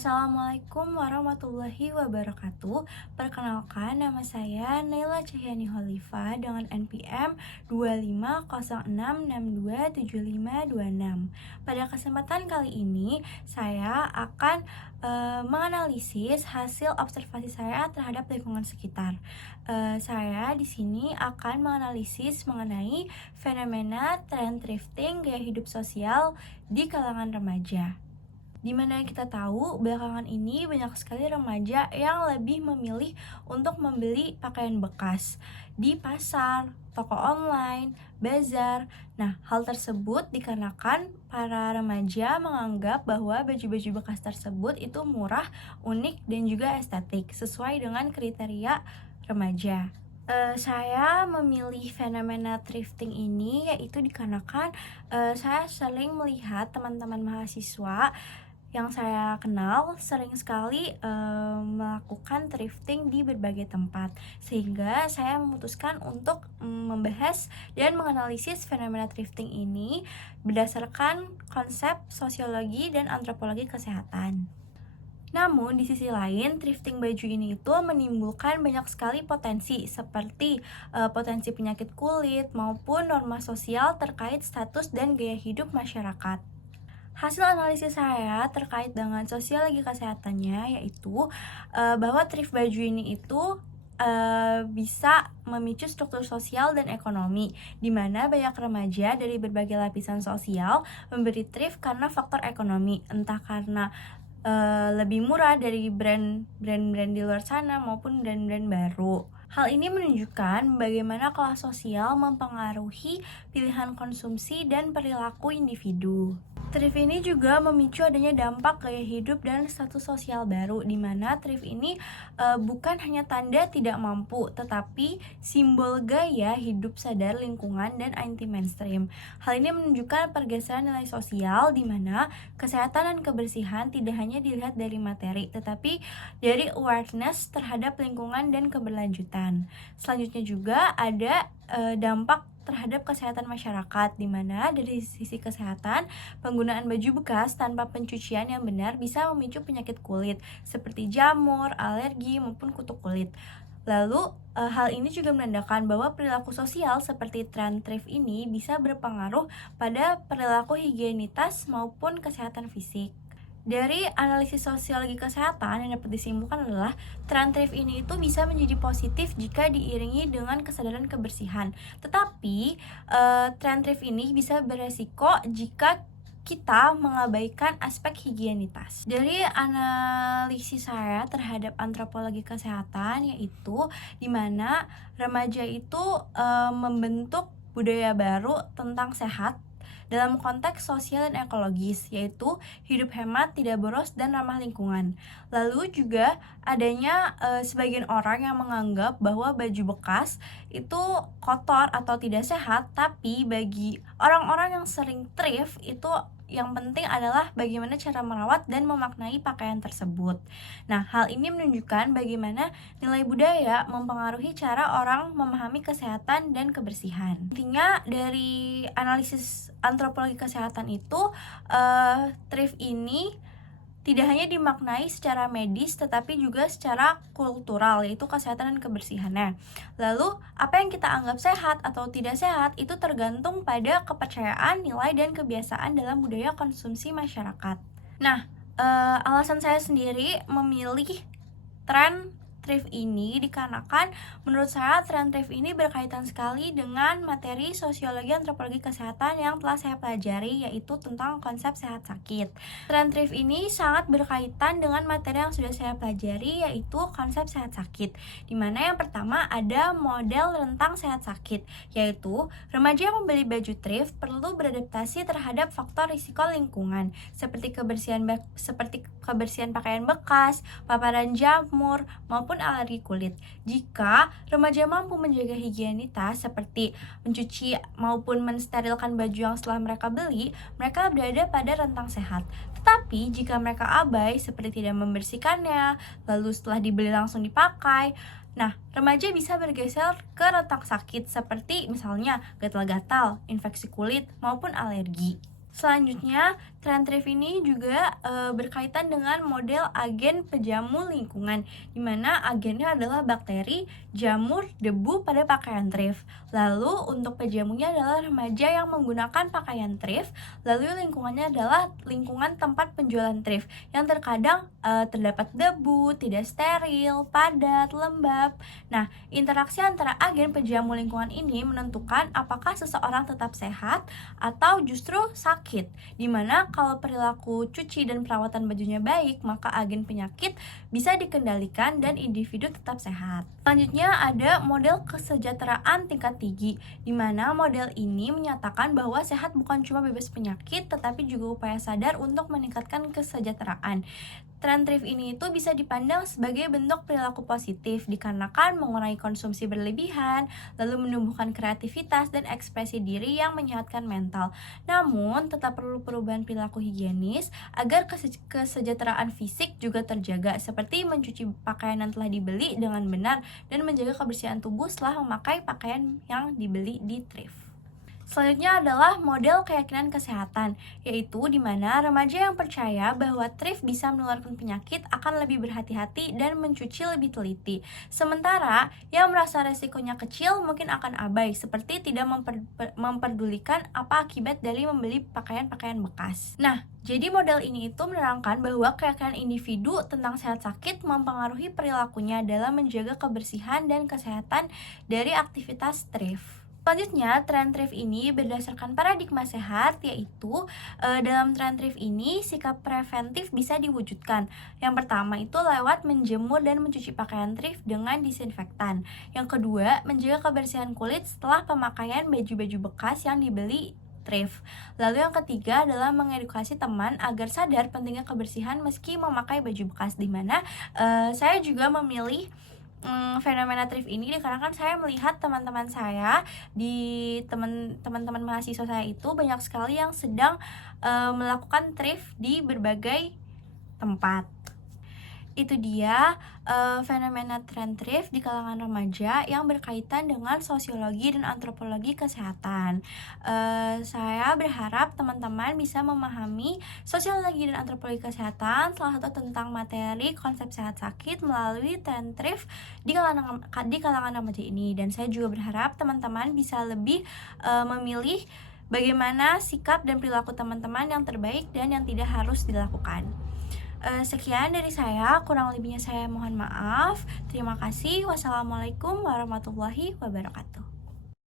Assalamualaikum warahmatullahi wabarakatuh. Perkenalkan, nama saya Naila Cahyani Holifah dengan NPM 2506627526. Pada kesempatan kali ini, saya akan menganalisis hasil observasi saya terhadap lingkungan sekitar. Saya di sini akan menganalisis mengenai fenomena tren thrifting gaya hidup sosial di kalangan remaja. Dimana kita tahu belakangan ini banyak sekali remaja yang lebih memilih untuk membeli pakaian bekas di pasar, toko online, bazar. Nah, hal tersebut dikarenakan para remaja menganggap bahwa baju-baju bekas tersebut itu murah, unik, dan juga estetik sesuai dengan kriteria remaja. Saya memilih fenomena thrifting ini yaitu dikarenakan saya sering melihat teman-teman mahasiswa yang saya kenal sering sekali melakukan thrifting di berbagai tempat, sehingga saya memutuskan untuk membahas dan menganalisis fenomena thrifting ini berdasarkan konsep sosiologi dan antropologi kesehatan. Namun di sisi lain, thrifting baju ini itu menimbulkan banyak sekali potensi seperti potensi penyakit kulit maupun norma sosial terkait status dan gaya hidup masyarakat. Hasil analisis saya terkait dengan sosiologi kesehatannya yaitu bahwa thrift baju ini itu bisa memicu struktur sosial dan ekonomi, di mana banyak remaja dari berbagai lapisan sosial memberi thrift karena faktor ekonomi, entah karena lebih murah dari brand-brand di luar sana maupun brand-brand baru. Hal ini menunjukkan bagaimana kelas sosial mempengaruhi pilihan konsumsi dan perilaku individu. Thrift ini juga memicu adanya dampak gaya hidup dan status sosial baru, di mana thrift ini bukan hanya tanda tidak mampu, tetapi simbol gaya hidup sadar lingkungan dan anti mainstream. Hal ini menunjukkan pergeseran nilai sosial, di mana kesehatan dan kebersihan tidak hanya dilihat dari materi, tetapi dari awareness terhadap lingkungan dan keberlanjutan. Selanjutnya juga ada dampak terhadap kesehatan masyarakat, di mana dari sisi kesehatan, penggunaan baju bekas tanpa pencucian yang benar bisa memicu penyakit kulit seperti jamur, alergi, maupun kutu kulit. Lalu, hal ini juga menandakan bahwa perilaku sosial seperti tren thrift ini bisa berpengaruh pada perilaku higienitas maupun kesehatan fisik. Dari analisis sosiologi kesehatan yang dapat disimpulkan adalah tren thrift ini itu bisa menjadi positif jika diiringi dengan kesadaran kebersihan. Tetapi tren thrift ini bisa beresiko jika kita mengabaikan aspek higienitas. Dari analisis saya terhadap antropologi kesehatan yaitu di mana remaja itu membentuk budaya baru tentang sehat dalam konteks sosial dan ekologis, yaitu hidup hemat, tidak boros, dan ramah lingkungan. Lalu juga adanya sebagian orang yang menganggap bahwa baju bekas itu kotor atau tidak sehat, tapi bagi orang-orang yang sering thrift itu yang penting adalah bagaimana cara merawat dan memaknai pakaian tersebut. Nah, hal ini menunjukkan bagaimana nilai budaya mempengaruhi cara orang memahami kesehatan dan kebersihan. Intinya dari analisis antropologi kesehatan itu, thrift ini tidak hanya dimaknai secara medis tetapi juga secara kultural, yaitu kesehatan dan kebersihannya. Lalu, apa yang kita anggap sehat atau tidak sehat itu tergantung pada kepercayaan, nilai, dan kebiasaan dalam budaya konsumsi masyarakat. Nah, alasan saya sendiri memilih tren thrift ini dikarenakan menurut saya tren thrift ini berkaitan sekali dengan materi sosiologi antropologi kesehatan yang telah saya pelajari, yaitu tentang konsep sehat sakit. Tren thrift ini sangat berkaitan dengan materi yang sudah saya pelajari, yaitu konsep sehat sakit, dimana yang pertama ada model rentang sehat sakit, yaitu remaja yang membeli baju thrift perlu beradaptasi terhadap faktor risiko lingkungan seperti kebersihan pakaian bekas, paparan jamur, maupun alergi kulit. Jika remaja mampu menjaga higienitas seperti mencuci maupun mensterilkan baju yang setelah mereka beli, mereka berada pada rentang sehat. Tetapi jika mereka abai seperti tidak membersihkannya, lalu setelah dibeli langsung dipakai, nah, remaja bisa bergeser ke rentang sakit seperti misalnya gatal-gatal, infeksi kulit, maupun alergi. Selanjutnya, Tren thrift ini juga berkaitan dengan model agen pejamu lingkungan, di mana agennya adalah bakteri, jamur, debu pada pakaian thrift. Lalu untuk pejamunya adalah remaja yang menggunakan pakaian thrift, lalu lingkungannya adalah lingkungan tempat penjualan thrift yang terkadang terdapat debu, tidak steril, padat, lembab. Nah, interaksi antara agen pejamu lingkungan ini menentukan apakah seseorang tetap sehat atau justru sakit, dimana kalau perilaku cuci dan perawatan bajunya baik, maka agen penyakit bisa dikendalikan dan individu tetap sehat. Selanjutnya ada model kesejahteraan tingkat tinggi, di mana model ini menyatakan bahwa sehat bukan cuma bebas penyakit, tetapi juga upaya sadar untuk meningkatkan kesejahteraan. Tren thrift ini itu bisa dipandang sebagai bentuk perilaku positif dikarenakan mengurangi konsumsi berlebihan, lalu menumbuhkan kreativitas dan ekspresi diri yang menyehatkan mental. Namun, tetap perlu perubahan perilaku higienis agar kesejahteraan fisik juga terjaga, seperti mencuci pakaian yang telah dibeli dengan benar dan menjaga kebersihan tubuh setelah memakai pakaian yang dibeli di thrift. Selanjutnya adalah model keyakinan kesehatan, yaitu di mana remaja yang percaya bahwa thrift bisa menularkan penyakit akan lebih berhati-hati dan mencuci lebih teliti. Sementara yang merasa resikonya kecil mungkin akan abai, seperti tidak memperdulikan apa akibat dari membeli pakaian-pakaian bekas. Nah, jadi model ini itu menerangkan bahwa keyakinan individu tentang sehat sakit mempengaruhi perilakunya dalam menjaga kebersihan dan kesehatan dari aktivitas thrift. Selanjutnya, tren thrift ini berdasarkan paradigma sehat, yaitu dalam tren thrift ini sikap preventif bisa diwujudkan. Yang pertama itu lewat menjemur dan mencuci pakaian thrift dengan disinfektan. Yang kedua, menjaga kebersihan kulit setelah pemakaian baju-baju bekas yang dibeli thrift. Lalu yang ketiga adalah mengedukasi teman agar sadar pentingnya kebersihan meski memakai baju bekas, dimana saya juga memilih fenomena thrift ini dikarenakan saya melihat teman-teman saya di teman-teman mahasiswa saya itu banyak sekali yang sedang melakukan thrift di berbagai tempat. Itu dia fenomena tren thrift di kalangan remaja yang berkaitan dengan sosiologi dan antropologi kesehatan. Saya berharap teman-teman bisa memahami sosiologi dan antropologi kesehatan, salah satu tentang materi konsep sehat sakit melalui tren thrift di kalangan remaja ini. Dan saya juga berharap teman-teman bisa lebih memilih bagaimana sikap dan perilaku teman-teman yang terbaik dan yang tidak harus dilakukan. Sekian dari saya, kurang lebihnya saya mohon maaf. Terima kasih. Wassalamualaikum warahmatullahi wabarakatuh.